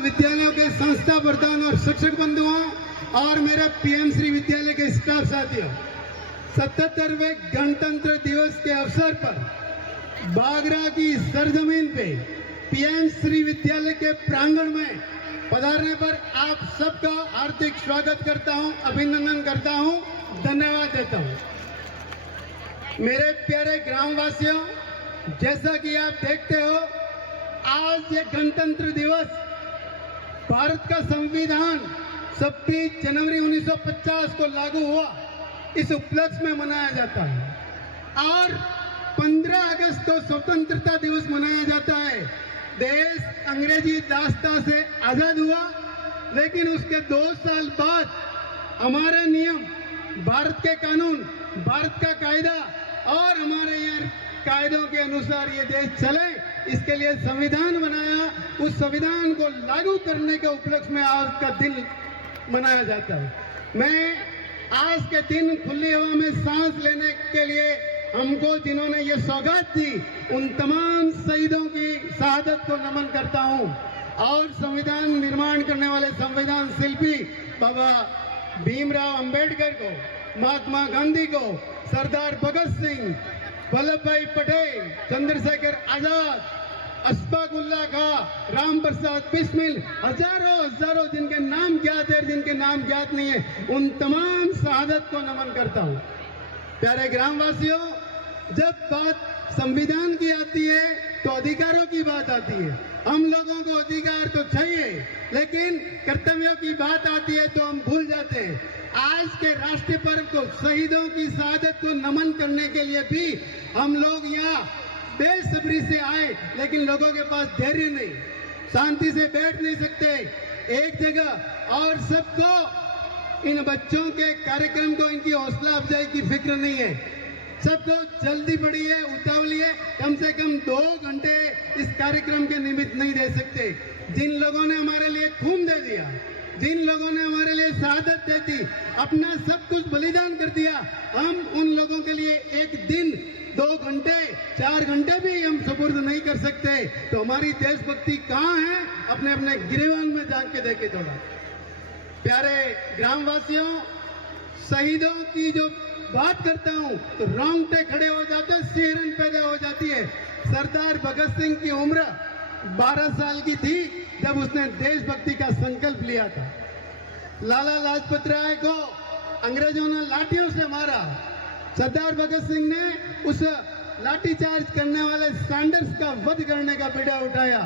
विद्यालयों के संस्था प्रधान और शिक्षक बंधुओं और मेरे पीएम श्री विद्यालय के स्टाफ साथियों, 77वें गणतंत्र दिवस के अवसर पर बागरा की सरजमीन पे पीएम श्री विद्यालय के प्रांगण में पधारने पर आप सबका हार्दिक स्वागत करता हूं, अभिनंदन करता हूं, धन्यवाद देता हूं। मेरे प्यारे ग्रामवासियों, जैसा कि आप देखते हो, आज ये गणतंत्र दिवस भारत का संविधान 26 जनवरी 1950 को लागू हुआ, इस उपलक्ष्य में मनाया जाता है। और 15 अगस्त को स्वतंत्रता दिवस मनाया जाता है। देश अंग्रेजी दास्ता से आजाद हुआ, लेकिन उसके 2 साल बाद हमारे नियम, भारत के कानून, भारत का कायदा और हमारे यहाँ कायदों के अनुसार ये देश चले, इसके लिए संविधान बनाया। उस संविधान को लागू करने के उपलक्ष्य में आज का दिन मनाया जाता है। मैं आज के दिन खुली हवा में सांस लेने के लिए हमको जिन्होंने ये सौगात दी, उन तमाम शहीदों की शहादत को नमन करता हूं। और संविधान निर्माण करने वाले संविधान शिल्पी बाबा भीमराव अंबेडकर को, महात्मा गांधी को, सरदार भगत सिंह, वल्लभ भाई पटेल, चंद्रशेखर आजाद, अशफाक उल्लाह खां, राम प्रसाद बिस्मिल, हजारों जिनके नाम ज्ञात है, जिनके नाम ज्ञात नहीं है, उन तमाम शहादत को नमन करता हूं। प्यारे ग्रामवासियों, जब बात संविधान की आती है तो अधिकारों की बात आती है। हम लोगों को अधिकार तो चाहिए, लेकिन कर्तव्यों की बात आती है तो हम भूल जाते हैं। आज के राष्ट्रीय पर्व को, शहीदों की शहादत को नमन करने के लिए भी हम लोग यहाँ बेसब्री से आए, लेकिन लोगों के पास धैर्य नहीं, शांति से बैठ नहीं सकते एक जगह। और सबको, इन बच्चों के कार्यक्रम को, इनकी हौसला अफजाई की फिक्र नहीं है, सबको जल्दी पड़ी है, उतावली है। कम से कम 2 घंटे इस कार्यक्रम के निमित्त नहीं दे सकते। जिन लोगों ने हमारे लिए खून दे दिया, जिन लोगों ने हमारे लिए शहादत दे दी, अपना सब कुछ बलिदान कर दिया, हम उन लोगों के लिए एक दिन, 2 घंटे, 4 घंटे भी हम सुपुर्द नहीं कर सकते। तो हमारी देशभक्ति कहाँ है? अपने अपने गिरेबान में जाके देखे थोड़ा। प्यारे ग्रामवासियों, शहीदों की जो बात करता हूं तो रोंगटे खड़े हो जाते हैं, सिहरन पैदा हो जाती है। सरदार भगत सिंह की उम्र 12 साल की थी जब उसने देशभक्ति का संकल्प लिया था। लाला लाजपत राय को अंग्रेजों ने लाठियों से मारा, सरदार भगत सिंह ने उस लाठीचार्ज करने वाले सैंडर्स का वध करने का बीड़ा उठाया।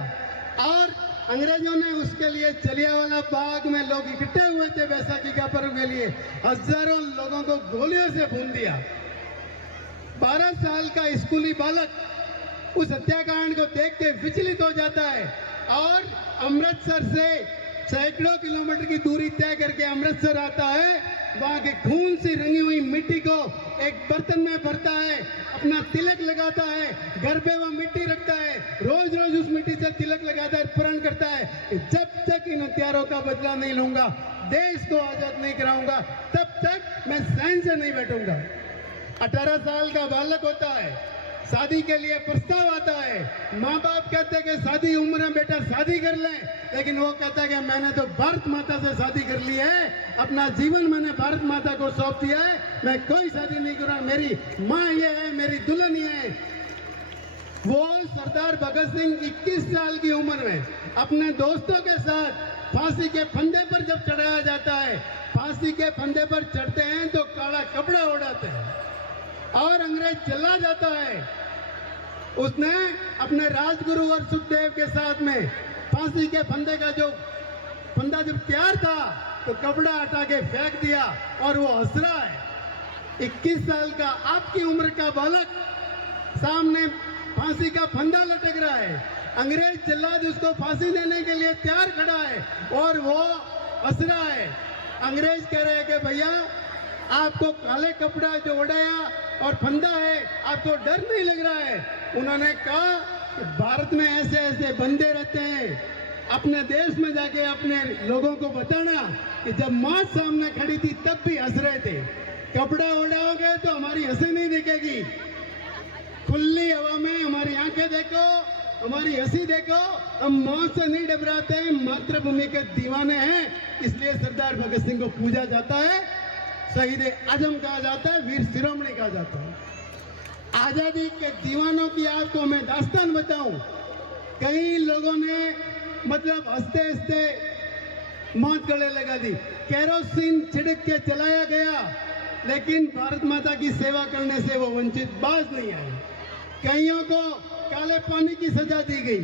और अंग्रेजों ने उसके लिए जलियांवाला बाग में लोग इकट्ठे हुए थे बैसाखी का पर्व के लिए, हजारों लोगों को गोलियों से भून दिया। 12 साल का स्कूली बालक उस हत्याकांड को देख के विचलित हो जाता है और अमृतसर से सैकड़ों किलोमीटर की दूरी तय करके अमृतसर आता है। वहां के खून से रंगी हुई मिट्टी को एक बर्तन में भरता है, अपना तिलक लगाता है, घर पे वह मिट्टी रखता है, रोज रोज उस मिट्टी से तिलक लगाता है, प्रण करता है कि जब तक इन हत्यारों का बदला नहीं लूंगा, देश को आजाद नहीं कराऊंगा, तब तक मैं सहन से नहीं बैठूंगा। 18 साल का बालक होता है, शादी के लिए प्रस्ताव आता है, माँ बाप कहते हैं कि शादी उम्र में बेटा शादी कर ले, लेकिन वो कहता है कि मैंने तो भारत माता से शादी कर ली है, अपना जीवन मैंने भारत माता को सौंप दिया है, मैं कोई शादी नहीं कर रहा, मेरी माँ ये है, मेरी दुल्हन ये है। वो सरदार भगत सिंह 21 साल की उम्र में अपने दोस्तों के साथ फांसी के फंदे पर जब चढ़ाया जाता है, फांसी के फंदे पर चढ़ते हैं तो काला कपड़ा उड़ाते हैं और अंग्रेज चला जाता है। उसने अपने राजगुरु और सुखदेव के साथ में फांसी के फंदे का जो फंदा जब तैयार था तो कपड़ा हटा के फेंक दिया और वो हंस रहा है। 21 साल का आपकी उम्र का बालक सामने फांसी का फंदा लटक रहा है, अंग्रेज जल्लाद उसको फांसी देने के लिए तैयार खड़ा है और वो हंस रहा है। अंग्रेज कह रहे हैं कि भैया आपको काले कपड़ा जो उड़ाया और फंदा है, आपको डर नहीं लग रहा है? उन्होंने कहा कि भारत में ऐसे ऐसे बंदे रहते हैं, अपने देश में जाके अपने लोगों को बताना कि जब मौत सामने खड़ी थी तब भी हंस रहे थे, कपड़ा उड़ाओगे तो हमारी हंसी नहीं दिखेगी, खुली हवा में हमारी आंखें देखो, हमारी हंसी देखो, हम मौत से नहीं घबराते हैं, मातृभूमि के दीवाने हैं। इसलिए सरदार भगत सिंह को पूजा जाता है, शहीद आजम कहा जाता है, वीर शिरोमणि कहा जाता है। आजादी के दीवानों की आपको मैं दास्तान बताऊं। कई लोगों ने मतलब हंसते हंसते मौत गले लगा दी, केरोसिन छिड़क के चलाया गया, लेकिन भारत माता की सेवा करने से वो वंचित बाज नहीं आए। कईयों को काले पानी की सजा दी गई,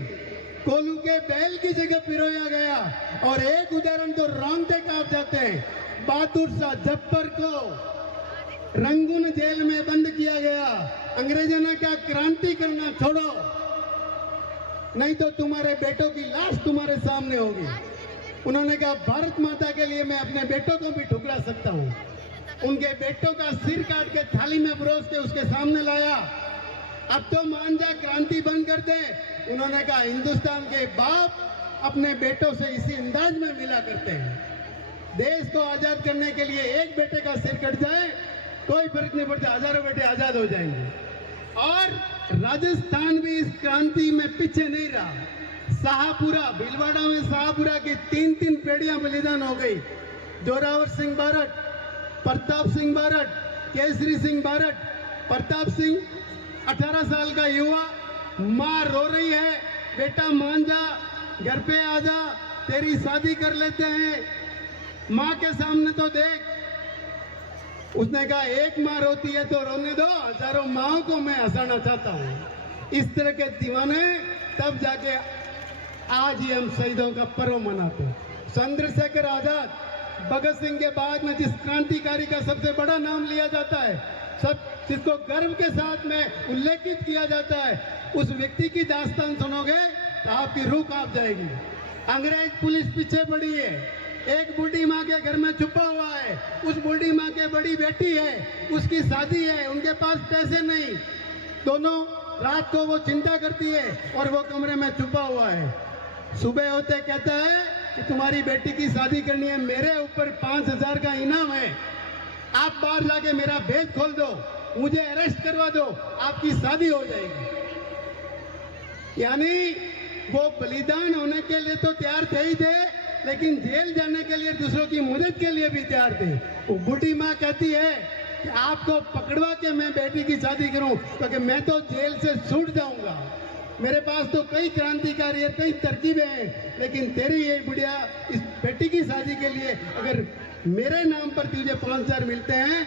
कोलू के बैल की जगह पिरोया गया, और एक उदाहरण तो रोंगटे कांप जाते हैं। बहादुर शाह जब्बर को रंगून जेल में बंद किया गया। अंग्रेजों ने कहा क्रांति करना छोड़ो, नहीं तो तुम्हारे बेटों की लाश तुम्हारे सामने होगी। उन्होंने कहा भारत माता के लिए मैं अपने बेटों को भी ठुकरा सकता हूँ। उनके बेटों का सिर काट के थाली में परोस के उसके सामने लाया। अब तो मान जा, क्रांति बंद कर दे। उन्होंने कहा हिंदुस्तान के बाप अपने बेटों से इसी अंदाज में मिला करते हैं। देश को आजाद करने के लिए एक बेटे का सिर कट जाए कोई फर्क नहीं पड़ता, हजारों बेटे आजाद हो जाएंगे। और राजस्थान भी इस क्रांति में पीछे नहीं रहा। शाहपुरा, भीलवाड़ा में शाहपुरा की 3-3 पीढ़ियां बलिदान हो गई। जोरावर सिंह बारट, प्रताप सिंह बारट, केसरी सिंह बारट। प्रताप सिंह 18 साल का युवा, माँ रो रही है, बेटा मान जा, घर पे आ जा, तेरी शादी कर लेते हैं, माँ के सामने तो देख। उसने कहा एक माँ रोती है तो रोने दो, हजारों माओं को मैं हंसाना चाहता हूँ। इस तरह के दीवाने तब जाके आज ही हम शहीदों का पर्व मनाते हैं। चंद्रशेखर आजाद, भगत सिंह के बाद में जिस क्रांतिकारी का सबसे बड़ा नाम लिया जाता है, सब जिसको गर्व के साथ में उल्लेखित किया जाता है, उस व्यक्ति की दास्तान सुनोगे तो आपकी रूह कांप जाएगी। अंग्रेज पुलिस पीछे पड़ी है, एक बूढ़ी माँ के घर में छुपा हुआ है, उस बूढ़ी माँ के बड़ी बेटी है, उसकी शादी है, उनके पास पैसे नहीं, दोनों रात को वो चिंता करती है और वो कमरे में छुपा हुआ है। सुबह होते कहता है कि तुम्हारी बेटी की शादी करनी है, मेरे ऊपर 5000 का इनाम है, आप बाहर जाके मेरा भेद खोल दो, मुझे अरेस्ट करवा दो, आपकी शादी हो जाएगी। यानी वो बलिदान होने के लिए तो तैयार थे ही थे, लेकिन जेल जाने के लिए दूसरों की मदद के लिए भी तैयार थे। वो बूढ़ी माँ कहती है कि आपको पकड़वा के मैं बेटी की शादी करूं, क्योंकि मैं तो जेल से छूट जाऊंगा। मेरे पास तो कई क्रांतिकारी है, कई तरकीबें हैं, लेकिन तेरी ये बुढ़िया इस बेटी की शादी के लिए अगर मेरे नाम पर तुझे 5000 मिलते हैं,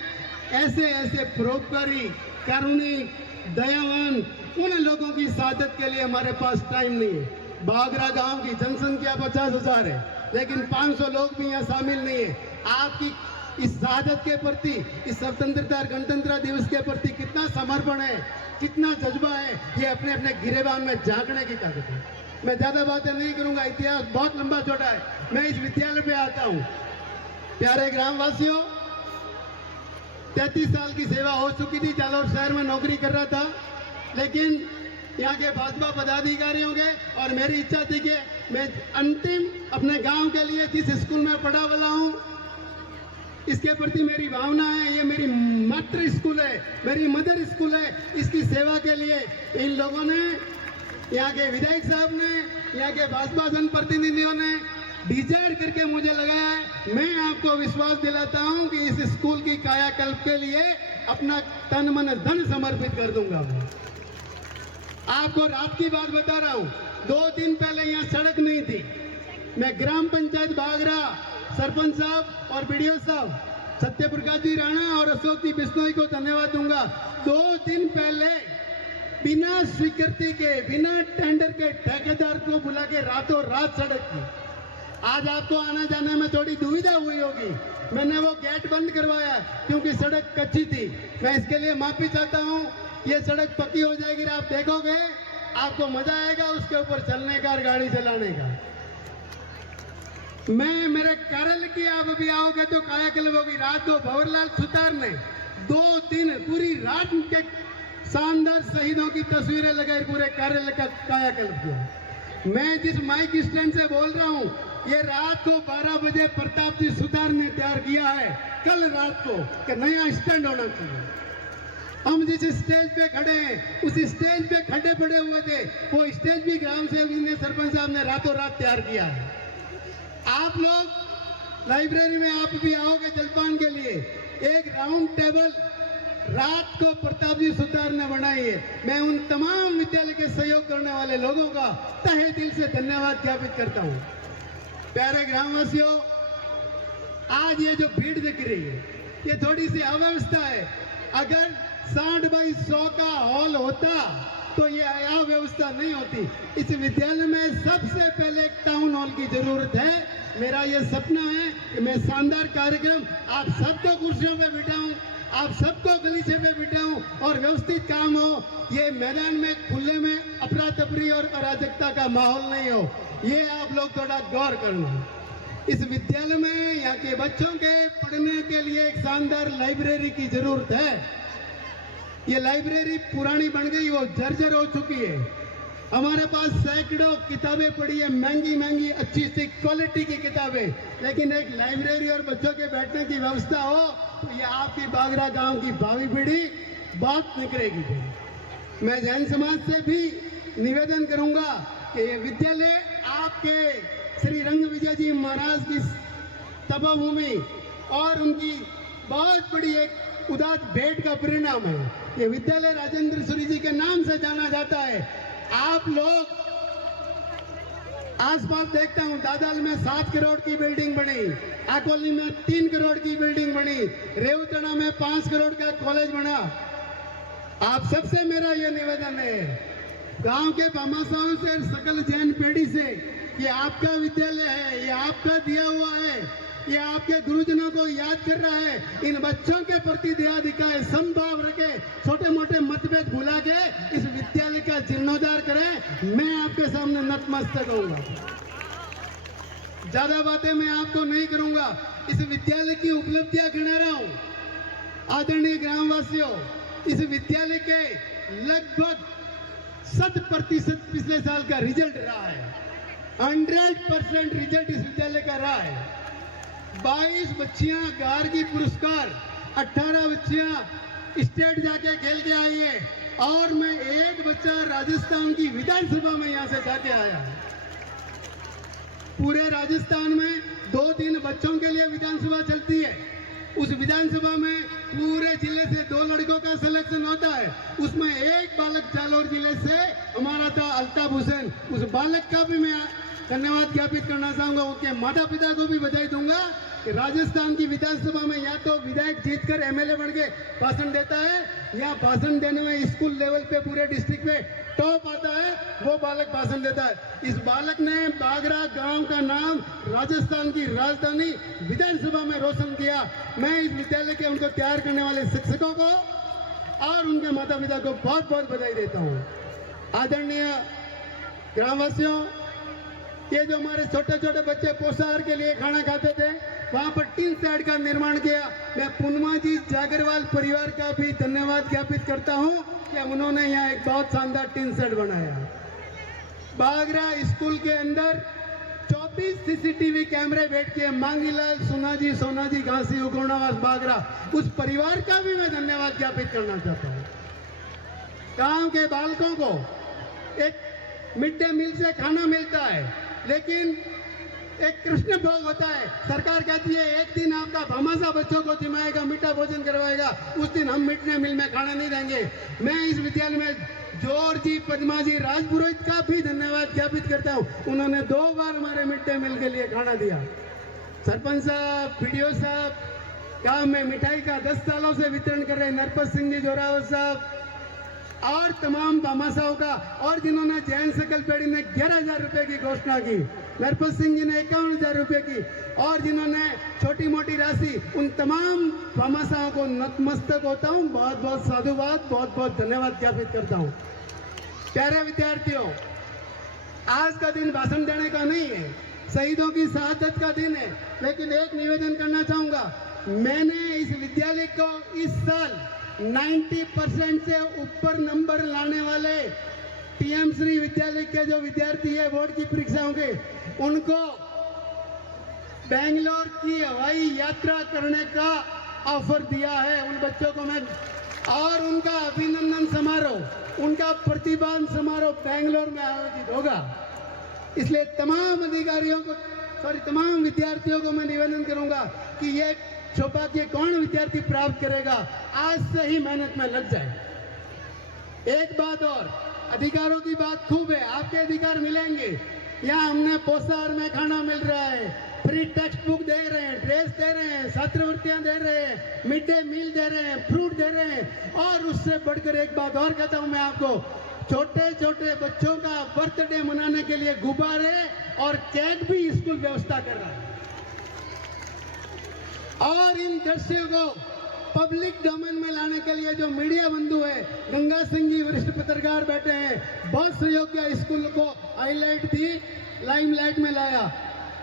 ऐसे ऐसे परोपकारी, कानूनी, दयावान उन लोगों की शहादत के लिए हमारे पास टाइम नहीं है। बागरा गांव की जनसंख्या 50,000 है, लेकिन 500 लोग भी यहाँ शामिल नहीं है। आपकी इस शहादत के प्रति, इस स्वतंत्रता गणतंत्र दिवस के प्रति कितना समर्पण है, कितना जज्बा है, ये अपने अपने गिरेबान में झांकने की ताकत है। मैं ज्यादा बातें नहीं करूंगा, इतिहास बहुत लंबा चौड़ा है। मैं इस विद्यालय पे आता हूँ। प्यारे ग्रामवासियों, 33 साल की सेवा हो चुकी थी, जालौर शहर में नौकरी कर रहा था, लेकिन यहाँ के भाजपा पदाधिकारियों के और मेरी इच्छा थी कि मैं अंतिम अपने गांव के लिए जिस स्कूल में पढ़ा वाला हूँ, इसके प्रति मेरी भावना है। ये मेरी मातृ स्कूल है, मेरी मदर स्कूल है। इसकी सेवा के लिए इन लोगों ने, यहाँ के विधायक साहब ने, यहाँ के भाजपा जनप्रतिनिधियों ने डिजायर करके मुझे लगाया है। मैं आपको विश्वास दिलाता हूँ कि इस स्कूल की कायाकल्प के लिए अपना तन मन धन समर्पित कर दूंगा। आपको रात की बात बता रहा हूँ, 2 दिन पहले यहाँ सड़क नहीं थी। मैं ग्राम पंचायत बागरा सरपंच साहब और बीडीओ साहब सत्य प्रकाश जी राणा और अशोक जी बिश्नोई को धन्यवाद दूंगा। 2 दिन पहले बिना स्वीकृति के, बिना टेंडर के ठेकेदार को बुला के रातों रात सड़क की। आज आपको आने जाने में थोड़ी दुविधा हुई होगी, मैंने वो गेट बंद करवाया क्योंकि सड़क कच्ची थी। मैं इसके लिए माफी चाहता हूँ। ये सड़क पक्की हो जाएगी, आप देखोगे, आपको मजा आएगा उसके ऊपर चलने का और गाड़ी चलाने का। मैं मेरे कार्यालय की, आप अभी आओगे तो कायाकल्प होगी। रात को भंवरलाल सुतार ने 2 दिन पूरी रात के शानदार शहीदों की तस्वीरें लगाई, पूरे कार्यालय का कायाकल्प किया। मैं जिस माइक स्टैंड से बोल रहा हूँ, ये रात को 12 बजे प्रताप जी सुतार ने तैयार किया है, कल रात को, कि नया स्टैंड होना चाहिए। हम जिस स्टेज पे खड़े हैं उस स्टेज पे खड़े पड़े हुए थे, वो स्टेज भी ग्राम सेवक ने, सरपंच साहब ने रातों रात तैयार किया है। आप लोग लाइब्रेरी में आप भी आओगे जलपान के लिए, एक राउंड टेबल रात को प्रताप जी सुतार ने बनाई है। मैं उन तमाम विद्यालय के सहयोग करने वाले लोगों का तहे दिल से धन्यवाद ज्ञापित करता हूँ। प्यारे ग्रामवासियों, आज ये जो भीड़ दिख रही है ये थोड़ी सी अव्यवस्था है। अगर 60 बाई 100 का हॉल होता तो ये अव्यवस्था नहीं होती। इस विद्यालय में सबसे पहले एक टाउन हॉल की जरूरत है। मेरा ये सपना है कि मैं शानदार कार्यक्रम आप सबको कुर्सियों पे बिठाऊं, आप सबको गलीचे पे बिठाऊं और व्यवस्थित काम हो। ये मैदान में खुले में अफरा तफरी और अराजकता का माहौल नहीं हो, ये आप लोग थोड़ा गौर करना। इस विद्यालय में यहाँ के बच्चों के पढ़ने के लिए एक शानदार लाइब्रेरी की जरूरत है। ये लाइब्रेरी पुरानी बन गई, वो जर्जर हो चुकी है। हमारे पास सैकड़ों किताबें पड़ी है, महंगी महंगी अच्छी सी क्वालिटी की किताबें, लेकिन एक लाइब्रेरी और बच्चों के बैठने की व्यवस्था हो तो ये आपकी बागरा गांव की भावी पीढ़ी बहुत निकलेगी। मैं जैन समाज से भी निवेदन करूंगा कि ये विद्यालय आपके श्री रंग विजय जी महाराज की तपोभूमि और उनकी बहुत बड़ी एक उदात्त भेंट का परिणाम है। ये विद्यालय राजेंद्र सूरी जी के नाम से जाना जाता है। आप लोग आसपास देखता हूं, दादाल में 7 करोड़ की बिल्डिंग बनी, आकोली में 3 करोड़ की बिल्डिंग बनी, रेवतना में 5 करोड़ का कॉलेज बना। आप सबसे मेरा यह निवेदन है, गांव के भामाशाहों से, सकल जैन पीढ़ी से, ये आपका विद्यालय है, ये आपका दिया हुआ है, ये आपके गुरुजनों को याद कर रहा है। इन बच्चों के प्रति दया दिखाए, समभाव रखे, छोटे मोटे मतभेद भुला के इस विद्यालय का जीर्णोद्धार करें। मैं आपके सामने नतमस्तक होऊंगा। ज्यादा बातें मैं आपको नहीं करूंगा, इस विद्यालय की उपलब्धियां गिना रहा हूं। आदरणीय ग्रामवासियों, इस विद्यालय के लगभग 100% पिछले साल का रिजल्ट रहा है। 100% रिजल्ट इस विद्यालय का रहा है। 22 बच्चियां गार्गी पुरस्कार, 18 बच्चियां स्टेट जाके खेल के आई है और मैं एक बच्चा राजस्थान की विधानसभा में यहां से जाके आया। पूरे राजस्थान में 2-3 बच्चों के लिए विधानसभा चलती है। उस विधानसभा में पूरे जिले से 2 लड़कों का सिलेक्शन होता है, उसमें एक बालक जालोर जिले से हमारा था अल्ताफ हुसैन। उस बालक का भी मैं धन्यवाद ज्ञापित करना चाहूंगा, उनके माता पिता को भी बधाई दूंगा कि राजस्थान की विधानसभा में या तो विधायक जीतकर एमएलए बन के भाषण देता है या भाषण देने में स्कूल लेवल पे पूरे डिस्ट्रिक्ट में टॉप आता है, वो बालक भाषण देता है। इस बालक ने बागरा गांव का नाम राजस्थान की राजधानी विधानसभा में रोशन किया। मैं इस विद्यालय के उनको तैयार करने वाले शिक्षकों को और उनके माता पिता को बहुत बहुत बधाई देता हूँ। आदरणीय ग्रामवासियों, ये जो हमारे छोटे छोटे बच्चे पोषाहार के लिए खाना खाते थे, वहां पर टीन शेड का निर्माण किया। मैं पूर्णिमा जी जागरवाल परिवार का भी धन्यवाद ज्ञापित करता हूं कि उन्होंने यहाँ एक बहुत शानदार टीन शेड बनाया। बागरा स्कूल के अंदर 24 सीसीटीवी कैमरे बैठ के मांगीलाल सोना जी घासी उगोनावास बागरा, उस परिवार का भी मैं धन्यवाद ज्ञापित करना चाहता हूँ। गांव के बालकों को एक मिड डे मील से खाना मिलता है, लेकिन एक कृष्ण भोग होता है। सरकार कहती है एक दिन आपका भामाशाह बच्चों को जिमाएगा, मीठा भोजन करवाएगा, उस दिन हम मिड डे मील में खाना नहीं देंगे। मैं इस विद्यालय में जोर जी, पद्मा जी, राजपुरोहित का भी धन्यवाद ज्ञापित करता हूँ। उन्होंने 2 बार हमारे मिड डे मील के लिए खाना दिया। सरपंच साहब, बीडीओ साहब गांव में मिठाई का 10 सालों से वितरण कर रहे नरपत सिंह जी जोरावर साहब और तमाम भामाशाहों का, और जिन्होंने जैन सकल पेड़ी ने 11,000 रुपए की घोषणा की, नरपत सिंह जी ने 51,000 रुपए की, और जिन्होंने छोटी मोटी राशि, उन तमाम भामाशाहों को नतमस्तक होता हूं। बहुत बहुत साधुवाद, बहुत बहुत धन्यवाद ज्ञापित करता हूं। प्यारे विद्यार्थियों, आज का दिन भाषण देने का नहीं है, शहीदों की शहादत का दिन है, लेकिन एक निवेदन करना चाहूंगा। मैंने इस विद्यालय को इस साल 90% से ऊपर नंबर लाने वाले पीएम श्री विद्यालय के जो विद्यार्थी है बोर्ड की परीक्षाओं के, उनको बेंगलोर की हवाई यात्रा करने का ऑफर दिया है। उन बच्चों को मैं और उनका अभिनंदन समारोह, उनका प्रतिभान समारोह बेंगलोर में आयोजित होगा। इसलिए तमाम अधिकारियों को तमाम विद्यार्थियों को मैं निवेदन करूंगा कि ये सौभाग्य कौन विद्यार्थी प्राप्त करेगा, आज से ही मेहनत में लग जाए। एक बात और, अधिकारों की बात खूब है, आपके अधिकार मिलेंगे। यहाँ हमने पोषाहार में खाना मिल रहा है, फ्री टेक्स्ट बुक दे रहे हैं, ड्रेस दे रहे हैं, छात्रवृत्तियां दे रहे हैं, मिड डे मील दे रहे हैं, फ्रूट दे रहे हैं। और उससे बढ़कर एक बात और कहता हूं मैं आपको, छोटे छोटे बच्चों का बर्थडे मनाने के लिए गुब्बारे और केक भी स्कूल व्यवस्था कर रहा है। और इन दृश्यों को पब्लिक डोमेन में लाने के लिए जो मीडिया बंधु है, गंगा सिंह जी वरिष्ठ पत्रकार बैठे हैं, बहुत सहयोग किया, स्कूल को हाईलाइट दी, लाइमलाइट में लाया।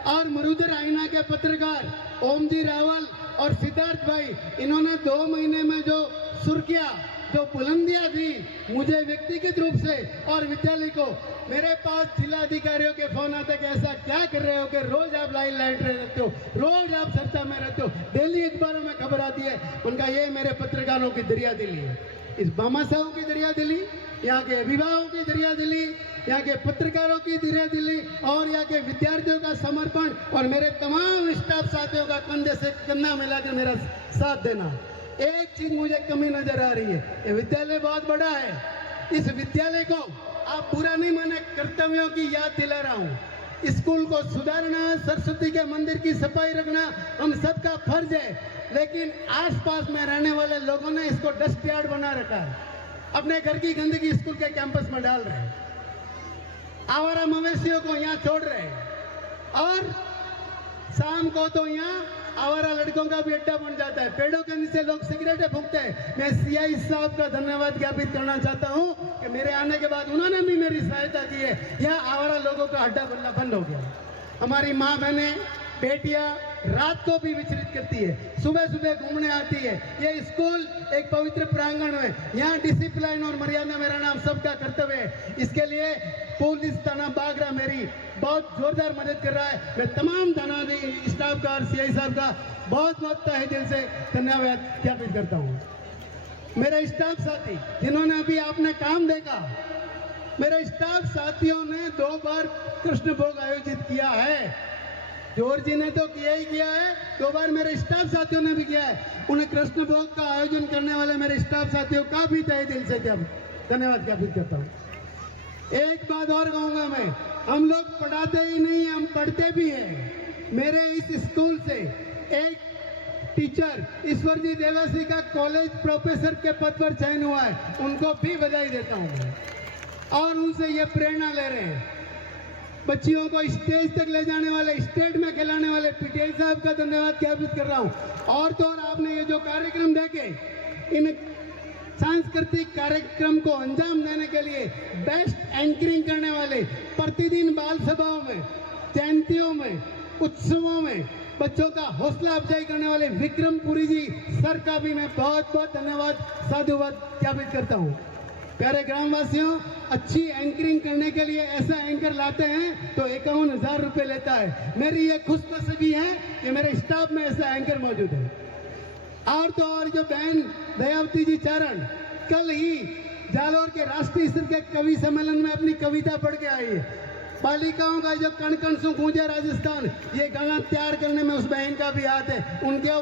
और मरुधर आईना के पत्रकार ओम जी रावल और सिद्धार्थ भाई, इन्होंने 2 महीने में जो सुर्खियां, जो बुलंदियां दी मुझे व्यक्तिगत रूप से और विद्यालय को, मेरे पास जिला अधिकारियों के फोन आते कि ऐसा क्या कर रहे हो कि रोज आप लाइट रहते हो, रोज आप चर्चा में रहते हो, डेली अखबारों में खबर आती है। उनका ये मेरे पत्रकारों की दरिया दिली है, इस बामासाहों की दरिया दिली, यहाँ के अभिभावकों की दरिया दिली, यहाँ के पत्रकारों की दरिया दिली और यहाँ के विद्यार्थियों का समर्पण और मेरे तमाम स्टाफ साथियों का कंधे से कंधा मिलाकर मेरा साथ देना। एक चीज मुझे कमी नजर आ रही है, ये विद्यालय बहुत बड़ा है, इस विद्यालय को आप बुरा नहीं माने, कर्तव्यों की याद दिला रहा हूँ। स्कूल को सुधारना, सरस्वती के मंदिर की सफाई रखना हम सबका फर्ज है, लेकिन आसपास में रहने वाले लोगों ने इसको डस्ट यार्ड बना रखा है, अपने घर की गंदगी स्कूल के कैंपस में डाल रहे हैं, आवारा मवेशियों को यहाँ छोड़ रहे हैं और शाम को तो यहाँ आवारा लड़कों का भी अड्डा बन जाता है, पेड़ों के नीचे लोग सिगरेटें फूंकते हैं। मैं सीआई साहब का धन्यवाद ज्ञापित करना चाहता हूँ कि मेरे आने के बाद उन्होंने भी मेरी सहायता की है, यहाँ आवारा लोगों का अड्डा बनना बंद हो गया। हमारी माँ बहनें, बेटियां रात को भी विचरित करती है, सुबह सुबह घूमने आती है। ये स्कूल एक पवित्र प्रांगण है, यहाँ डिसिप्लिन और मर्यादा मेरा नाम सबका कर्तव्य है। इसके लिए पुलिस थाना बागरा मेरी बहुत जोरदार मदद कर रहा है। मैं तमाम थाना स्टाफ का और सीआई साहब का बहुत बहुत तहे दिल से धन्यवाद ज्ञापित करता हूँ। मेरे स्टाफ साथी जिन्होंने अभी आपने काम देखा, मेरे स्टाफ साथियों ने 2 बार कृष्ण भोग आयोजित किया है। जॉर्ज जी ने तो किया ही किया है, 2 बार मेरे स्टाफ साथियों ने भी किया है। उन्हें कृष्ण भोग का आयोजन करने वाले मेरे स्टाफ साथियों का भी तहे दिल से धन्यवाद ज्ञापित करता हूँ। एक बात और कहूँगा मैं, हम लोग पढ़ाते ही नहीं, हम पढ़ते भी हैं। मेरे इस स्कूल से एक टीचर ईश्वर जी देवासी का कॉलेज प्रोफेसर के पद पर चयन हुआ है, उनको भी बधाई देता हूँ और उनसे ये प्रेरणा ले रहे हैं। बच्चियों को स्टेज तक ले जाने वाले, स्टेट में खिलाने वाले पीटीआई साहब का धन्यवाद ज्ञापित कर रहा हूँ। और तो और आपने ये जो कार्यक्रम देखे, इन सांस्कृतिक कार्यक्रम को अंजाम देने के लिए बेस्ट एंकरिंग करने वाले, प्रतिदिन बाल सभाओं में, जयंतियों में, उत्सवों में बच्चों का हौसला अफजाई करने वाले विक्रम पुरी जी सर का भी मैं बहुत बहुत धन्यवाद, साधुवाद ज्ञापित करता हूँ। प्यारे ग्रामवासियों, अच्छी एंकरिंग करने के लिए ऐसा एंकर लाते हैं तो 51,000 रुपये लेता है। मेरी ये खुशनसीबी है कि मेरे स्टाफ में ऐसा एंकर मौजूद है। और तो और जो बहन दयावती जी चारण कल ही जालोर के राष्ट्रीय स्तर के कवि सम्मेलन में अपनी कविता पढ़ के आई है। बालिकाओं का जो कण कण सु गूंजे राजस्थान, ये गाना तैयार करने में उस बहन का भी हाथ है। उनके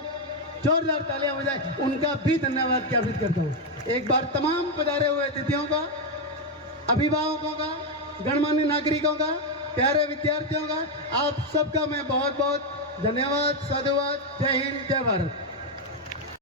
जोरदार तालियां हो जाए, उनका भी धन्यवाद ज्ञापित करता हूँ। एक बार तमाम पधारे हुए अतिथियों का, अभिभावकों का, गणमान्य नागरिकों का, प्यारे विद्यार्थियों का, आप सबका मैं बहुत बहुत धन्यवाद, साधुवाद। जय हिंद, जय भारत।